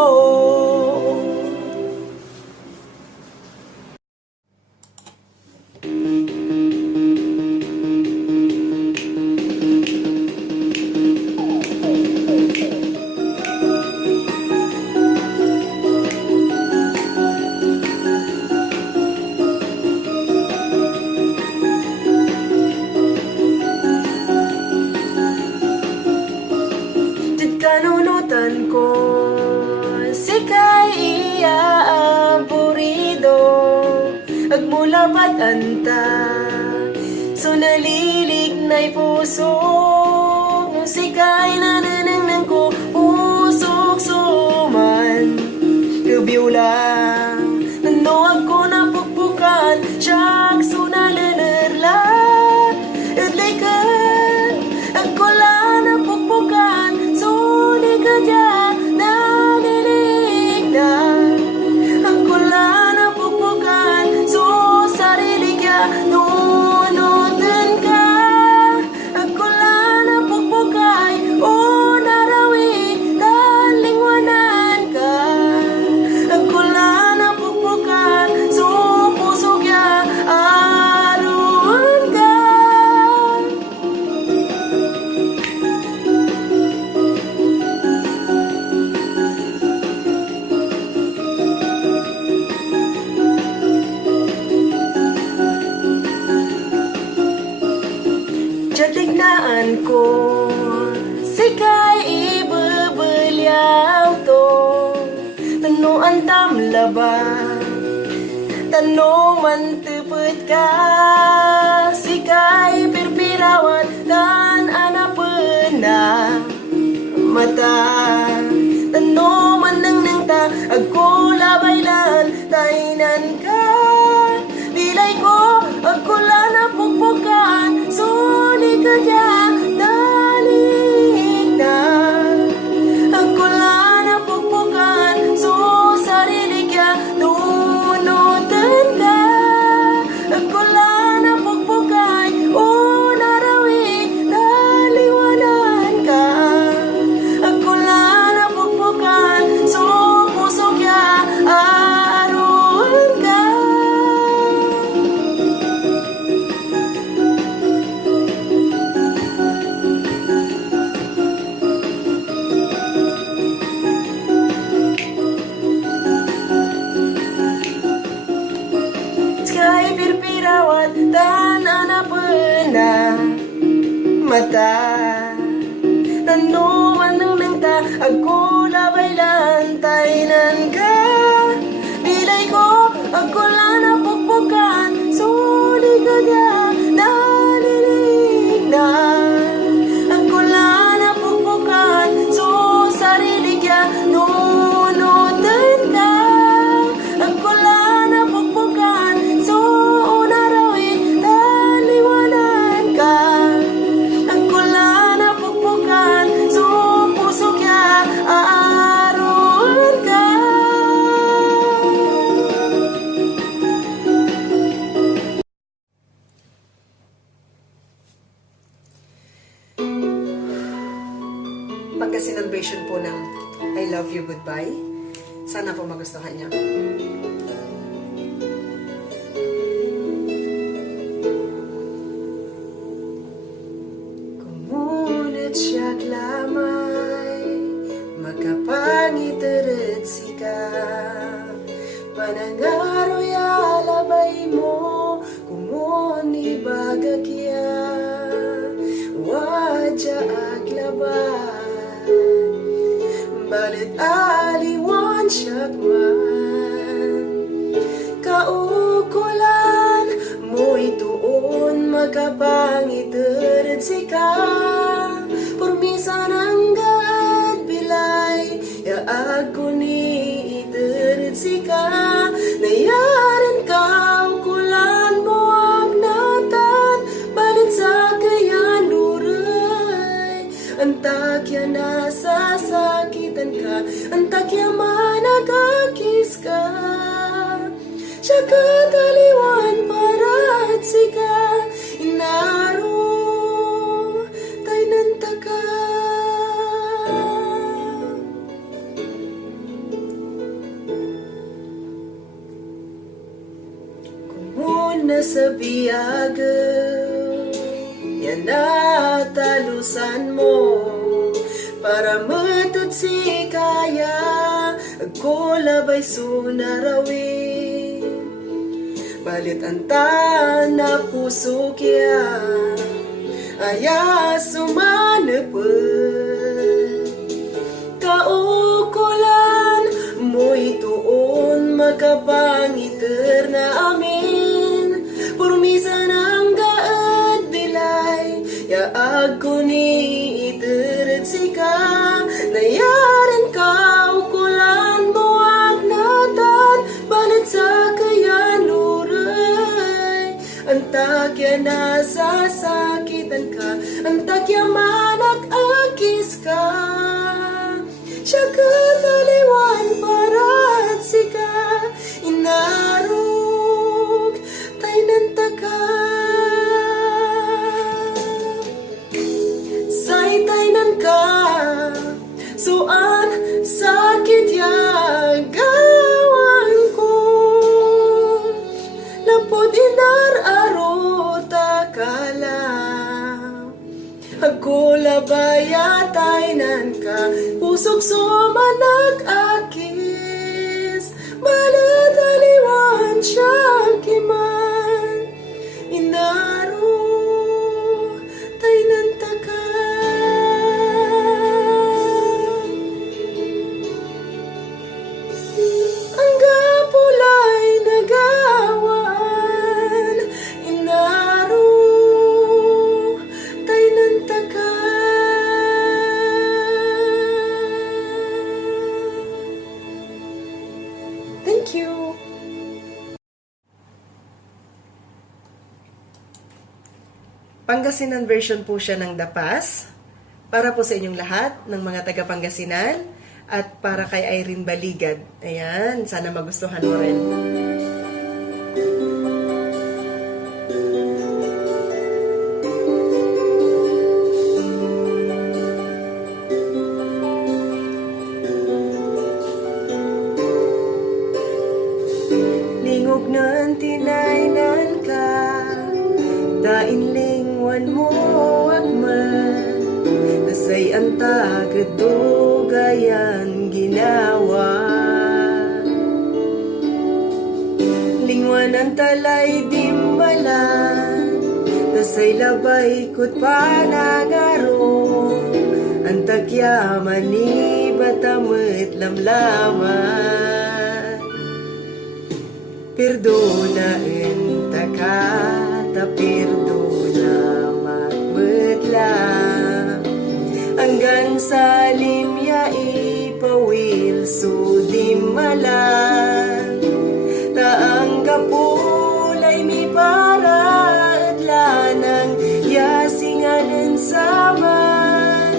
Kanunutan ko sikay iaaburido agmulapat anta so nalilig na'y puso sikay nananang ko usok suman kabiula nanuag ko na pukpukan siyak sunalanerla adlikan ako lang na pukpukan kaya naninig na ang kula na pupukan so sarili ka nunutin ka ang kula na pupukay o narawi talingwanan ka ang kula na pupukan so puso kya aruan ka. Tignaan ko sikay ibabaliaw to tanuan tamlaba tanong mantupad ka sikay pirpirawan dan anapan na mata tanong manang nang ta agko labaylan tainan ka bilay ko agkula na pukpukan sulit ka dyan dalig na agkula na pukpukan so sarili ka nunutan ka agkula na pukpukan mata. Tanuan ng nangta, ako labay lantay nan ka. Bilay ko, ako lang napukpukan, suli ka dia, nalilig na. Ako lang napukpukan, so sarili ka, nunutin ka. Ako lang napukpukan, so unarawin, taliwanan ka. Ako lang napukpukan, so puso kya, aaroon ka. Pangasinan version po ng I Love You Goodbye. Sana po magustuhan niyo. Kumunat siya't lamay, makapangitarat sika. Panangaro'y alabay mo, kumuni bagakya. Wadya aglabay, balit aliwan siya't man. Kaukulan mo ituon, makapangitarat sika. Purmisan ang gaad bilay, yaag ko ni itarat sika. Nayaran ka, ukulan mo ang natan, balit sa kayan luray. Antakya nasasakitan ka, antakya managakis ka. Siya kataliwan para at sika, inaro tay nantaka. Kumuna sa biyaga, yan natalusan mo. Para matut si kaya, ako labay sunarawin. Balit anta na puso kya, aya sumanapad. Kaukulan mo ituon, makapangiter na amin. Purmisan ang gaad bilay, yaag ko ni itarat sika. Nayaran ka, ukulan mo ang natan, balit sa kayan luray. Antakya nasasakitan ka, antakya manag-akis ka. Siya kataliwan para at sika, inarog tay nantaka. Say tay nan ka, suan sakit ya gawan ko. Lapod inar arota kala, ako labaya tay nan ka. Pusok sumanag akis, manataliwan siya kiman. Inaro tay nantaka. Ang gapulay nagawan, inaro tay nantaka. Thank you. Pangasinan version po siya ng Dapas. Para po sa inyong lahat ng mga taga Pangasinan at para kay Irene Baligad. Ayan, sana magustuhan mo rin. Lingog nan tinaynan ka, dainlingwan mo akman. Nasay anta gayan ginawa. Lingwan ang talay dimbalan, tas Say labay ko't panangaro, ang tagyaman ni batamit lamlaman. Perdona enta ka, ta perdona magmutla. Hanggang sa limya ipawil so di malan. Taang kapulay mi para lanang yasinganan saman,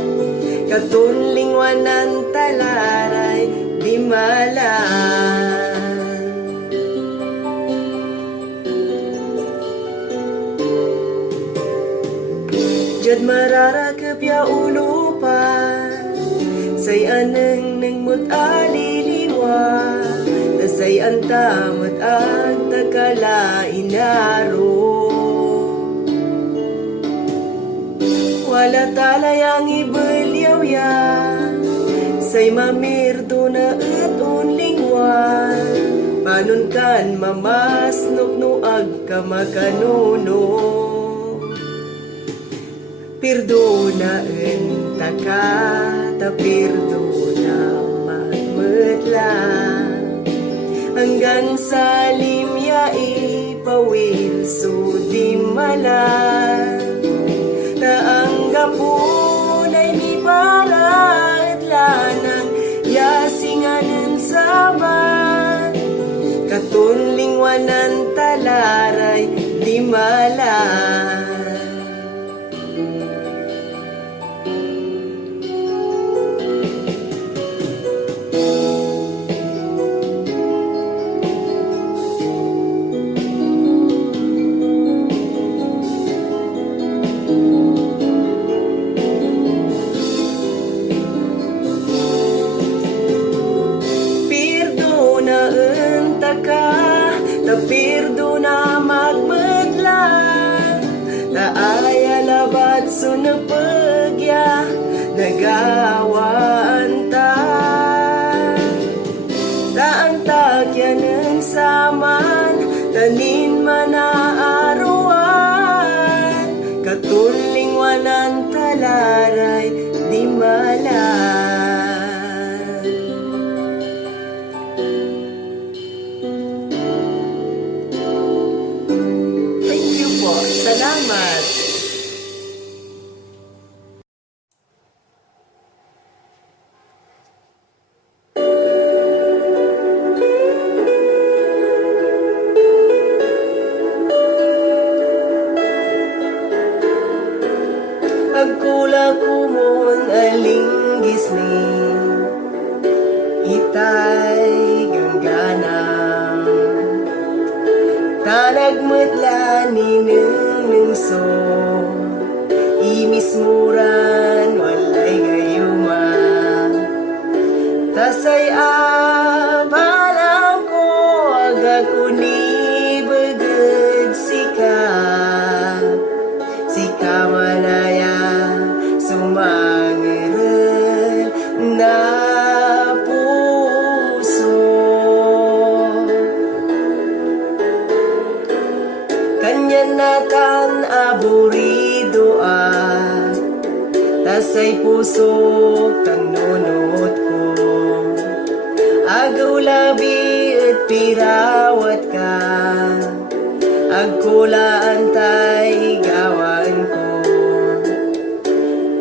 katunlingwanan talaray di malan. Jad mararakap ya ulupan, say aneng neng mut aliliwa, tasay antamot ang takala inaro. Wala talayang ibelyaw ya, say mamirdo na unlingwan, panon kan mamasnok no agka makanuno. Perdona enta ka, ta perdona magmutla. Hanggang sa limya ipawil so di malan. Taang gapunay mi para lanang yasinganan saban, katunlingwanan talaray di malan. Perdona magmutla, taaya labat sunapagya nagawaan ta. Taan takyanan saman, tanin manaaruan, katunlingwanan talaray di malan. Salamat! Agkula kumon alinggis ni itay gangganang tanagmutla ni nungso imismuran walay gayuma tasay abalang ko agaku ni beged sika manaya sumangeren na puso. Kanyan natan aburido tasay puso tanunot ko, agaw labi at pirawat ka, agkulaan tay gawan ko.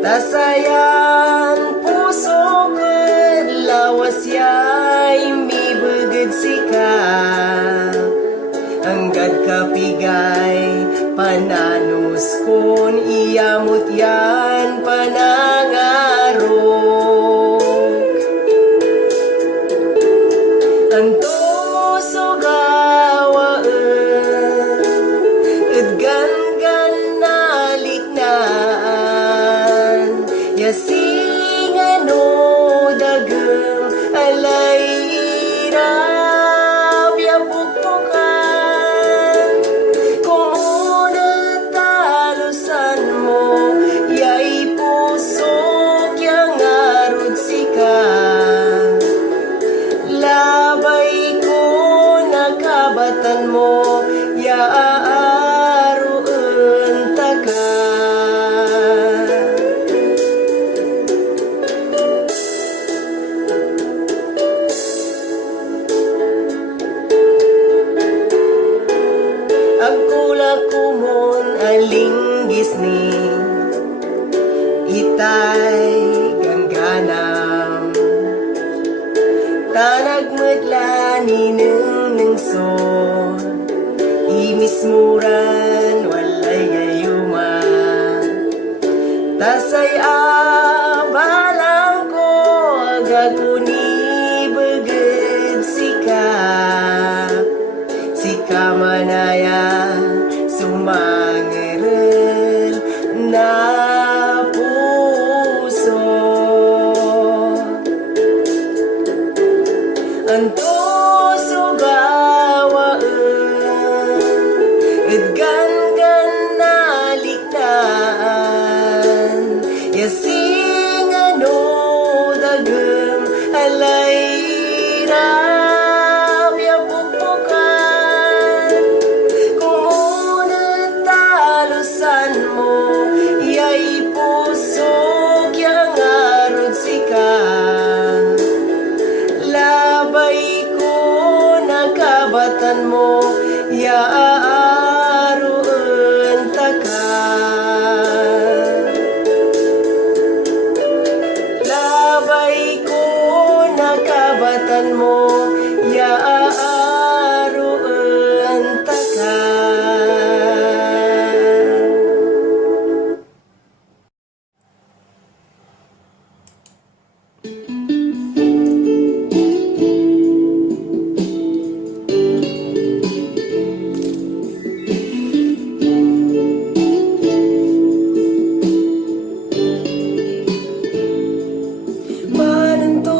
Tasayan puso ket lawas yay mibeged sika, hanggat kapigay pananus kon iyamot yan panangarok. Anto sugawaan edgan naliknaan yasingano dagem alay irap yapukpukan. Kung una talusan mo yay puso linggis ni itay gangganam tanag madlani ng son imismuran walay gayuman tasay abalang ko agaguni bagad sika manaya sumangerel na puso anto sugawaan edgan naliktaan yasing ano dagem alay rabya pukpukan kung talusan mo yay pusok yang arod sika labay ko nakabatan mo yaaroon taka labay ko nakabatan mo yaaroon taka.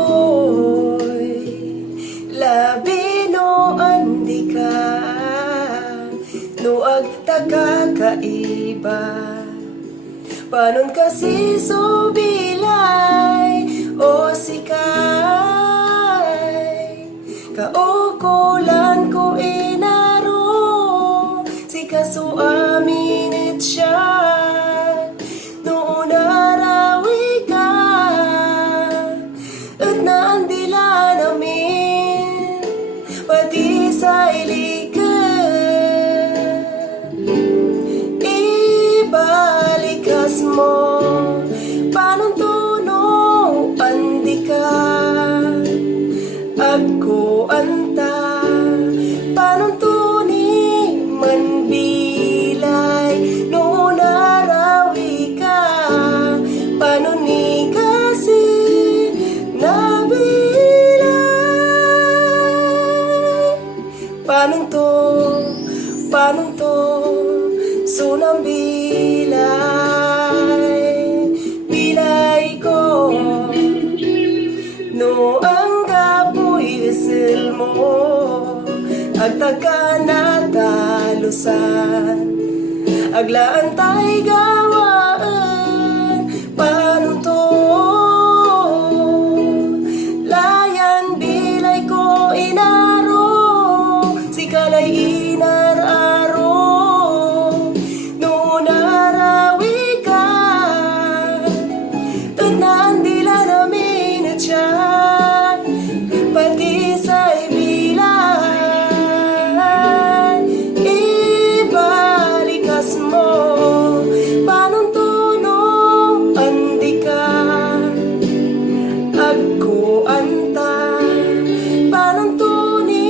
Manuntoy, labi no andi ka, nuag taka kaiba. Panon kasi subilay o sikay, kaukulan ko inaro, sika suaminit siya. Noon arawi ka, at naandila namin, pati sa ilikan. Ibalikas mo, panuntuno, andi ka. Ako anta, panuntuni, manbilay, noon arawi ka, panuni kasi nabilay. Paano to, sunang bilay ko, no ang kapoy isil mo, agtaga na talusan, aglaan tay gawaan, paano to, layan bilay ko inaro, sikalay inararo, noon arawi ka, at naandila namin at siya, pati sa'y bilan, ibalikas mo, panuntuno, andi ka, ako anta, panuntuni,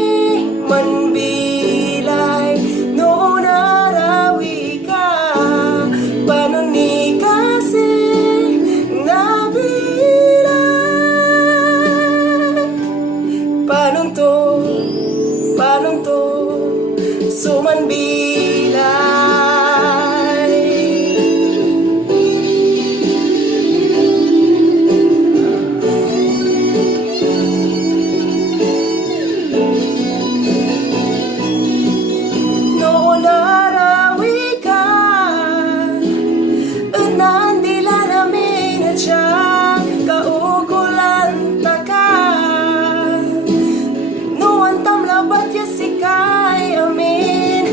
manbilay, noon arawi ka, panuni kasi nabilay. Paano to, suman bilay. Noon arawi ka, at naandila namin at siya, kaukulan taka. Noon tamlabat yasikay amin,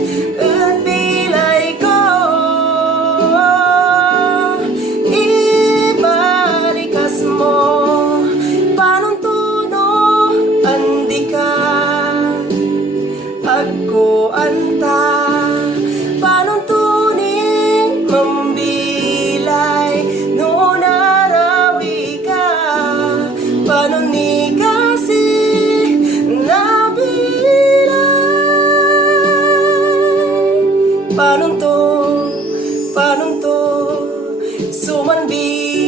ganun to Sumanbi